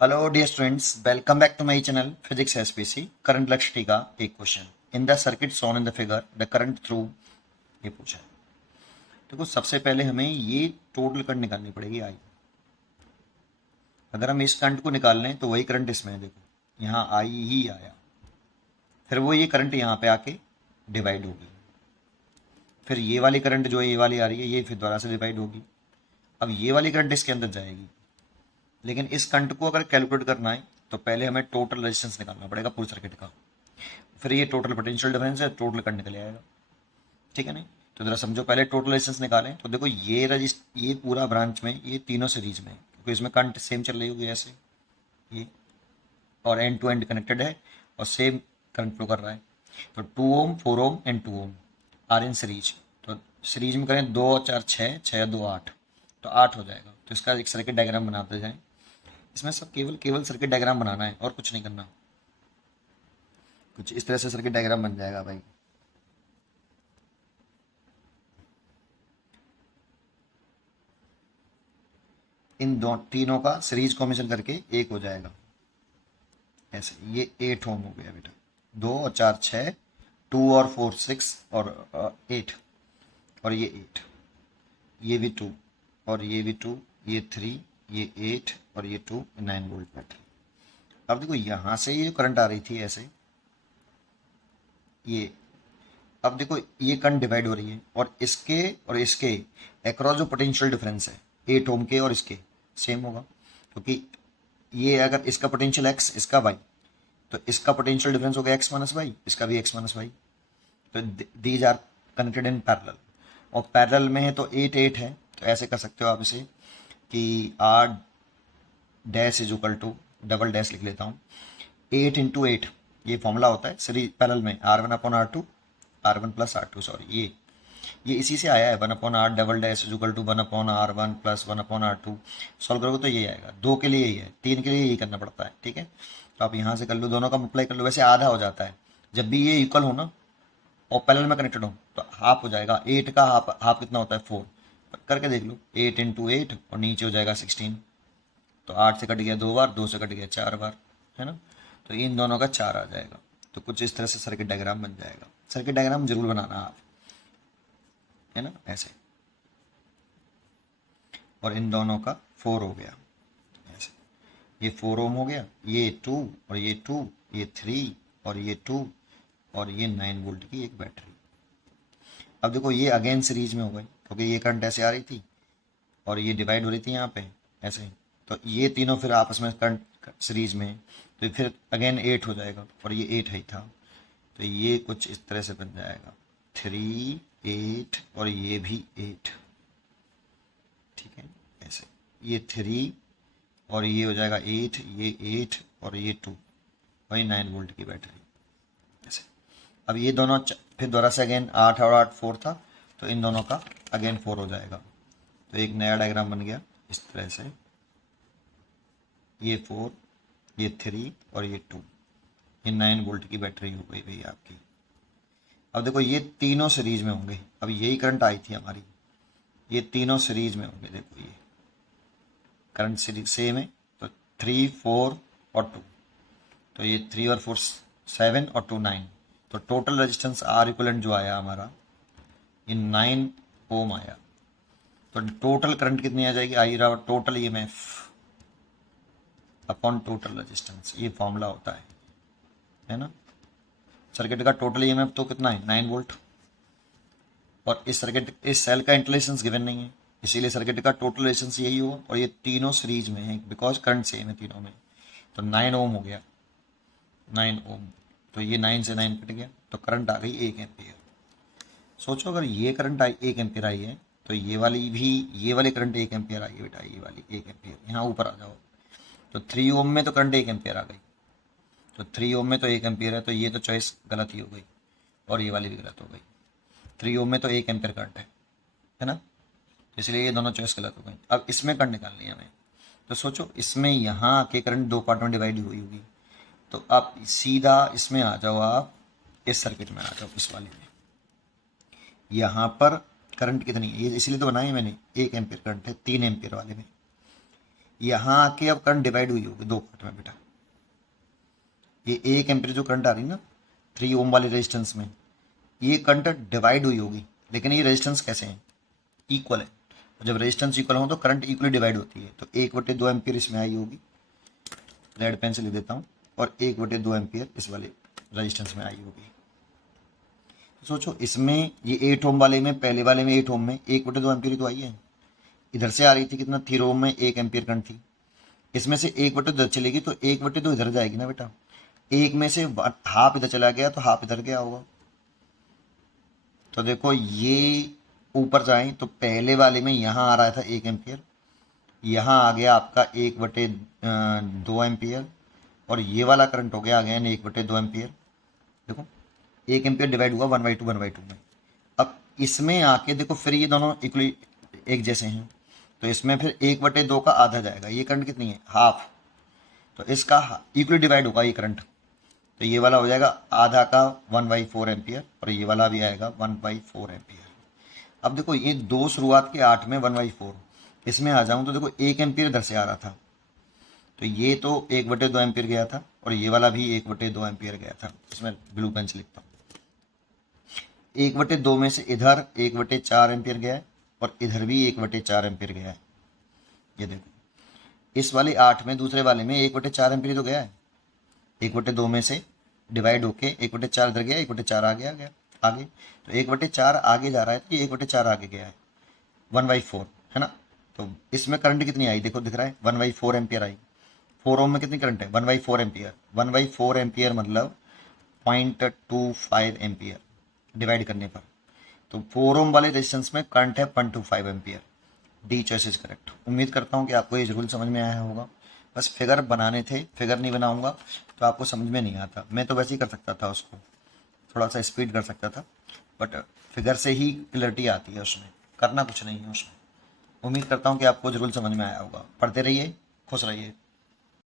Hello dear students, welcome back to my channel Physics SPC. Current electricity का एक question in the circuit shown in the figure the current through ये पूछा है। देखो सबसे पहले हमें ये टोटल करंट निकालनी पड़ेगी आई। अगर हम इस करंट को निकाल लें तो वही करंट इसमें है। देखो यहाँ आई ही आया, फिर वो ये करंट यहाँ पे आके डिवाइड होगी, फिर ये वाली करंट जो है ये वाली आ रही है ये फिर दोबारा से डिवाइड होगी। अब ये वाली करंट इसके अंदर जाएगी, लेकिन इस करंट को अगर कैलकुलेट करना है तो पहले हमें टोटल रेजिस्टेंस निकालना पड़ेगा पूरे सर्किट का, फिर ये टोटल पोटेंशियल डिफरेंस है, टोटल करंट निकल आएगा। ठीक है नहीं? तो जरा समझो, पहले टोटल रेजिस्टेंस निकालें तो देखो ये पूरा ब्रांच में ये तीनों सीरीज में है, क्योंकि इसमें करंट सेम चल रही होगी ऐसे ये, और एंड टू एंड कनेक्टेड है और सेम करंट फ्लो कर रहा है। तो 2 ohm 4 ohm and 2 ohm are in series. तो सीरीज में करें 2 और 4 6, 6 2 8, तो 8 हो जाएगा। तो इसका एक सर्किट डायग्राम बनाते जाएं। इसमें सब केवल केवल सर्किट डायग्राम बनाना है और कुछ नहीं करना। कुछ इस तरह से सर्किट डायग्राम बन जाएगा भाई। इन दो तीनों का सीरीज कॉम्बिनेशन करके एक हो जाएगा ऐसे। ये 8 ओम हो गया बेटा, 2 और 4 6, 2 और 4 6 और 8, और ये 8, ये भी 2 और ये भी 2, ये 3, ये 8 और ये 2, 9 वोल्ट बैटरी। अब देखो यहाँ से ये जो करंट आ रही थी ऐसे ये, अब देखो ये करंट डिवाइड हो रही है और इसके अक्रॉस जो पोटेंशियल डिफरेंस है 8 ओम के और इसके सेम होगा, क्योंकि ये अगर इसका पोटेंशियल एक्स इसका वाई, तो इसका पोटेंशियल डिफरेंस हो गया एक्स माइनस वाई, इसका भी एक्स माइनस वाई। तो these are connected in parallel, और पैरेलल में है तो 8 8 है। तो ऐसे कर सकते हो आप इसे कि R dash is equal to, double dash लिख लेता हूँ, 8 इंटू 8, ये फॉर्मूला होता है सीरीज पैरेलल में, R1 upon R2, R1 plus R2, sorry ये इसी से आया है। 1 upon R double dash is equal to 1 upon R1 plus 1 upon R2। Solve करोगे तो ये आएगा। 2 के लिए यही है, 3 के लिए यही करना पड़ता है। ठीक है, तो आप यहाँ से कर लो, दोनों का मल्टीप्लाई कर लो। वैसे आधा हो जाता है जब भी ये इक्वल हो ना और पैरेलल में कनेक्टेड हो, तो हाफ हो जाएगा। 8 का हाफ हाफ कितना होता है 4, करके देख लो। 8 इंटू 8 और नीचे हो जाएगा 16, तो 8 से कट गया 2 बार, 2 से कट गया 4 बार, है ना? तो इन दोनों का 4 आ जाएगा। तो कुछ इस तरह से सर्किट डायग्राम बन जाएगा। सर्किट डायग्राम जरूर बनाना आप, है ना, ऐसे। और इन दोनों का 4 हो गया ऐसे, ये 4 ओम हो गया, ये 2 और ये 2, ये 3 और ये 2 और ये 9 वोल्ट की एक बैटरी। अब देखो ये अगेन सीरीज में हो गई, क्योंकि ये करंट ऐसे आ रही थी और ये डिवाइड हो रही थी यहाँ पे ऐसे ही। तो ये तीनों फिर आपस में करंट सीरीज में, तो फिर अगेन 8 हो जाएगा, और ये 8 ही था। तो ये कुछ इस तरह से बन जाएगा 3 8 और ये भी 8। ठीक है, ऐसे ये 3 और ये हो जाएगा 8, ये 8 और ये 2, वही 9 वोल्ट की बैटरी ऐसे। अब ये दोनों फिर दोबारा से अगेन 8 और 8 4 था, तो इन दोनों का अगेन 4 हो जाएगा। तो एक नया डायग्राम बन गया इस तरह से, ये 4, ये 3 और ये 2, ये 9 वोल्ट की बैटरी हो गई भाई आपकी। अब देखो ये तीनों सीरीज में होंगे। अब यही करंट आई थी हमारी, ये तीनों सीरीज में होंगे। देखो ये करंट सीरीज सेम है, तो 3 4 और 2, तो ये 3 और 4 7 और 2 9, तो टोटल रेजिस्टेंस आर इक्वलेंट जो आया हमारा ये 9 ओम आया। तो टोटल करंट कितनी आ जाएगी, आई रहा total EMF upon total resistance, ये फॉर्मूला होता है ना। सर्किट का टोटल ईएमएफ तो कितना है 9 वोल्ट, और इस सर्किट इस सेल का इंटरलेशंस गिवन नहीं है, इसीलिए सर्किट का टोटल रेजिस्टेंस यही होगा। और ये तीनों सीरीज में है बिकॉज करंट सेम है तीनों में। तो 9 ओम हो गया, 9 ओम, तो ये 9 से 9 कट गया, तो करंट आ गई 1 एम्पियर। सोचो अगर ये करंट आई 1 एम्पियर आई है, तो ये वाली करंट 1 एम्पियर आई है बेटा, ये वाली 1 एम्पियर। यहाँ ऊपर आ जाओ, तो 3 ओम में तो करंट 1 एम्पियर आ गई, तो 3 ओम में तो 1 एम्पियर है, तो ये तो चॉइस गलत ही हो गई, और ये वाली भी गलत हो गई। 3 ओम में तो 1 एम्पियर करंट है ना, इसलिए ये दोनों चॉइस गलत हो गई। अब इसमें करंट निकालनी है हमें, तो सोचो इसमें यहाँ आके करंट दो पार्ट में डिवाइड हुई होगी, तो आप सीधा इसमें आ जाओ, आप इस सर्किट में आ जाओ, इस वाले में। यहाँ पर करंट कितनी है, ये इसलिए तो बनाई मैंने, 1 एम्पियर करंट है 3 एम्पियर वाले में। यहाँ आके अब करंट डिवाइड हुई होगी दो पार्ट में बेटा। ये 1 एम्पीयर जो करंट आ रही ना 3 ओम वाले रेजिस्टेंस में, ये करंट डिवाइड हुई होगी, लेकिन ये रेजिस्टेंस कैसे हैं, इक्वल है। जब रेजिस्टेंस इक्वल हो तो करंट इक्वली डिवाइड होती है। तो 1/2 एम्पीयर इसमें आई होगी, रेड पेन से लिख देता हूँ, और 1/2 एम्पीयर इस वाले रेजिस्टेंस में आई होगी। तो सोचो इसमें ये 8 ओम वाले में, पहले वाले में 8 ओम में 1/2 एम्पीयर तो आई है। इधर से आ रही थी कितना, 3 ओम में 1 एम्पीयर करंट थी, इसमें से 1/2 इधर चलेगी तो 1/2 इधर जाएगी ना बेटा। एक में से हाफ इधर चला गया तो हाफ इधर गया होगा। तो देखो ये ऊपर जाए तो पहले वाले में यहाँ आ रहा था 1 एम्पीयर, यहाँ आ गया आपका 1/2 एम्पीयर, और ये वाला करंट हो गया अगेन 1/2 एम्पीयर। देखो 1 एम्पीयर डिवाइड हुआ 1/2 में। अब इसमें आके देखो फिर ये दोनों इक्वली एक जैसे हैं, तो इसमें फिर 1/2 का आधा जाएगा। ये करंट कितनी है, हाफ, तो इसका इक्वली डिवाइड होगा ये करंट। तो ये वाला हो जाएगा आधा का 1/4 एम्पीयर, और ये वाला भी आएगा 1/4 एम्पीयर। अब देखो ये दो शुरुआत के 8 में 1/4, इसमें आ जाऊं तो देखो 1 एम्पीयर इधर से आ रहा था, तो ये तो 1/2 एम्पीयर गया था, और ये वाला भी 1/2 एम्पीयर गया था। इसमें ब्लू पेन से लिखता हूँ, 1/2 में से इधर 1/4 एम्पीयर गया है, और इधर भी 1/4 एम्पीयर गया है। ये देखो इस वाले 8 में दूसरे वाले में 1/4 एम्पीयर तो गया है, 1/2 में से डिवाइड होके 1/4 इधर गया, 1/4 गया आगे, तो 1/4 आगे जा रहा है, तो ये 1/4 आगे गया है, 1/4 है ना। तो इसमें करंट कितनी आई, देखो दिख रहा है 1/4 एम्पीयर आई। 4 ओम में कितनी करंट है, 1/4 एम्पीयर। 1/4 एम्पीयर मतलब 0.25 एम्पीयर डिवाइड करने पर, तो 4 ओम वाले रेजिस्टेंस में करंट है 0.25 ampere. D choice is correct. उम्मीद करता हूँ कि आपको ये रूल समझ में आया होगा। बस फिगर बनाने थे, फिगर नहीं बनाऊंगा तो आपको समझ में नहीं आता। मैं तो वैसे ही कर सकता था, उसको थोड़ा सा स्पीड कर सकता था, बट फिगर से ही क्लैरिटी आती है, उसमें करना कुछ नहीं है उसमें। उम्मीद करता हूँ कि आपको जरूर समझ में आया होगा। पढ़ते रहिए, खुश रहिए।